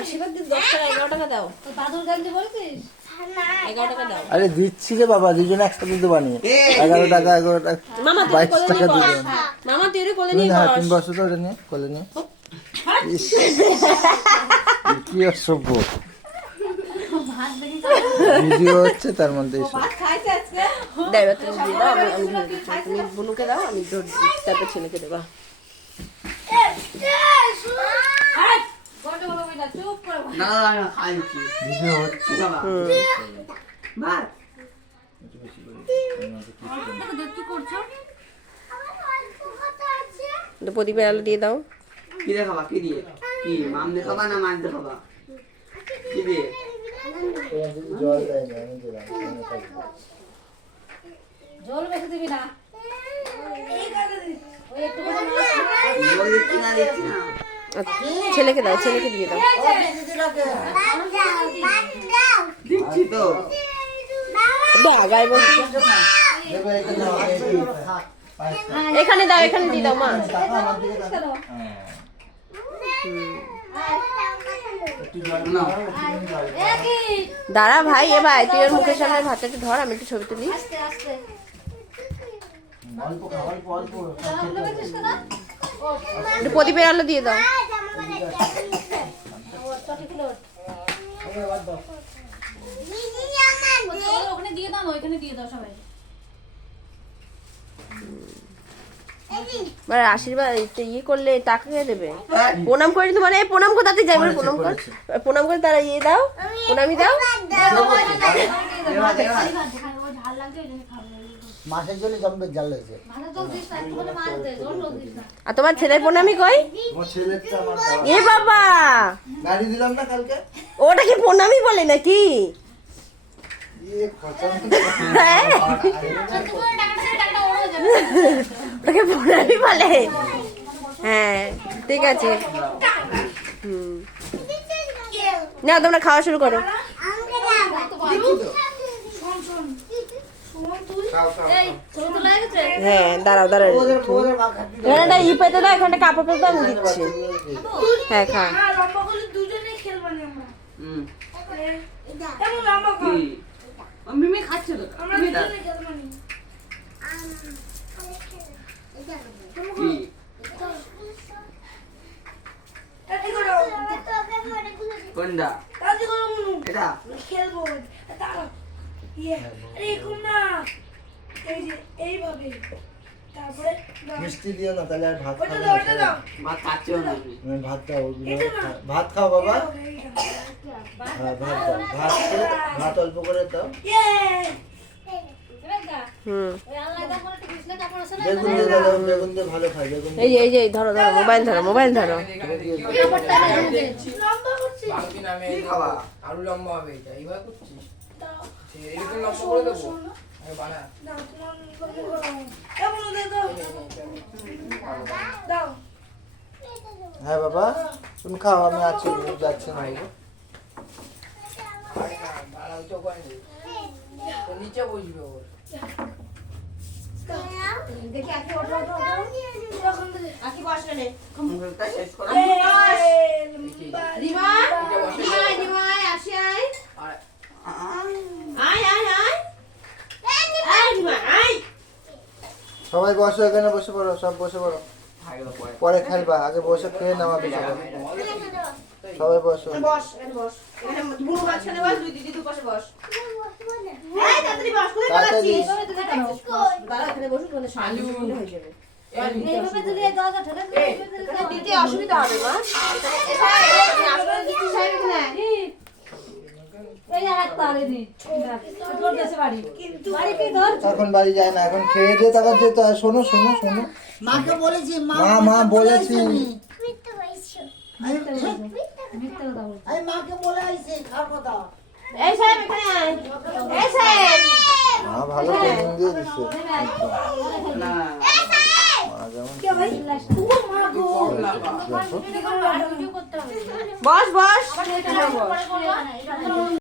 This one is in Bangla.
আশীর্বাদ দিস 10 টাকা 11 টাকা দাও। দাদুর গাঞ্জি বলছিস? 11 টাকা দাও। আরে দিচ্ছি রে বাবা, দুজনে একসাথে তো বানিয়ে 11 টাকা 11 টাকা মামা তুই 22 কোলে টাকা নিয়ে দিবেন। বস। মামা তুই কোলে তুমি নিয়ে না বস। তুমি বসো তো নিয়ে কোলে নিয়ে। ইস, কি অসভ্য ভিডিও হচ্ছে তার মধ্যে এসব। দাও এবার তুমি দিয়ে দাও, আমি ধরে দিচ্ছি। তুমি বুনুকে দাও, আমি ধরে দিচ্ছি, তারপর ছেলেকে দেবা। ভিডিও হচ্ছে। তো প্রদীপের আলো দিয়ে দাও। কি দিয়ে খাবা? কি দিয়ে? কি মাম দিয়ে খাবা না মাছ দিয়ে খাবা? কি দিয়ে? জল দেয় না, আমি দিলাম, আমি খাবো। জল বেশি দিবি না। ওই একটু করে জল দিচ্ছি না, দিচ্ছি না। আচ্ছা, ছেলেকে দাও, ছেলেকে দিয়ে দাও। দিচ্ছি তো। দাও গায়ে বসে। দেখো এটা নাও, এখানে দাও, এখানে দিয়ে দাও মা। টাকা আমার দিকে দাও। একটু জল নাও, একটু জল। দাঁড়া ভাই, এ ভাই তুই ওর মুখের সামনে ভাতটা একটু ধর, আমি একটু ছবি তুলি। আস্তে আস্তে অল্প খা, অল্প অল্প। একটু প্রদীপের আলো দিয়ে দাও। ওখানে দিয়ে দাও না, ওইখানে দিয়ে দাও সবাই। মানে আশীর্বাদ ইয়ে করলে টাকা কে দেবে? প্রণাম করে তোমার প্রণাম করে তাতে যাবে, প্রণাম কর, প্রণাম করে তারা ইয়ে দাও, প্রণামই দাও। মাছের জন্য জম্বে জাল লাগছে। আর তোমার ছেলের প্রণামই কই? আমার ছেলেরটা আমার দাও। এ বাবা, গাড়ি দিলাম না কালকে। ওটা কি প্রণামই বলে নাকি? ইয়ে খতম। হ্যাঁ? ওটাকে প্রণামই বলে? হ্যাঁ ঠিক আছে। না তোমরা খাওয়া শুরু করো। হ্যাঁ দাঁড়াও দাঁড়াও, এখানটা ই পেতে দাও, এখানটা কাপড় পেতে দাও, আমি দিচ্ছি। হ্যাঁ খা। হুম। কি? ও মিমি খাচ্ছে তো। তুমি দাও। কি? কোনটা? এটা? মিষ্টি দিও না, তাহলে আর ভাত খাবে না। ভাত খাচ্ছেও না আমি। তুমি ভাত খাও, ভাত খাও বাবা। হ্যাঁ ভাত দাও, ভাত খেয়ে ভাত অল্প করে দাও। বেগুন দিয়ে দাও, বেগুন দিয়ে ভালো খাই, বেগুন দিয়ে। এই যে ধরো ধরো, মোবাইল ধরো, মোবাইল ধরো। কি খাবা? আলু লম্বা হবে এটা, এইভাবে করছিস? এরকম লম্বা করে দেবো? আমি বানা। হ্যাঁ বাবা তুমি খাও, আমি আছি, যাচ্ছি না। আরে না, দাঁড়াও তো ওখানে। তো নিচে বসবে ওর। মুখটা শেষ করো। সবাই বসো, এখানে বসে পড়ো, সব বসে পড়ো, খাইলো পরে। পরে খেলবা, আগে বসে খেয়ে নামাবে সবাই। সবাই বসো। বস, এখানে বস। এখানে বুনু মাঝখানে বস, দুই দিদি দুই পাশে বস। এই তাড়াতাড়ি বস, কোথায় তাড়াতাড়ি। পালাচ্ছিস? দাঁড়া, এখানে বসুন, তাহলে সামনে হয়ে যাবে। দিতে অসুবিধা হবে মা। এখন বাড়ি যায় না, এখন খেয়ে দিয়ে তারপর যেতে হয়। শোনো শোনো শোনো, মাকে বলেছি, মা মা বলেছি। আমি মাকে বলে আইছি খাওয়ার কথা। এই সাহেব এখানে আয়। এই সাহেব। মা ভালো ট্রেনিং দিয়ে দিচ্ছে একদম। না। মা যেমন বস বস।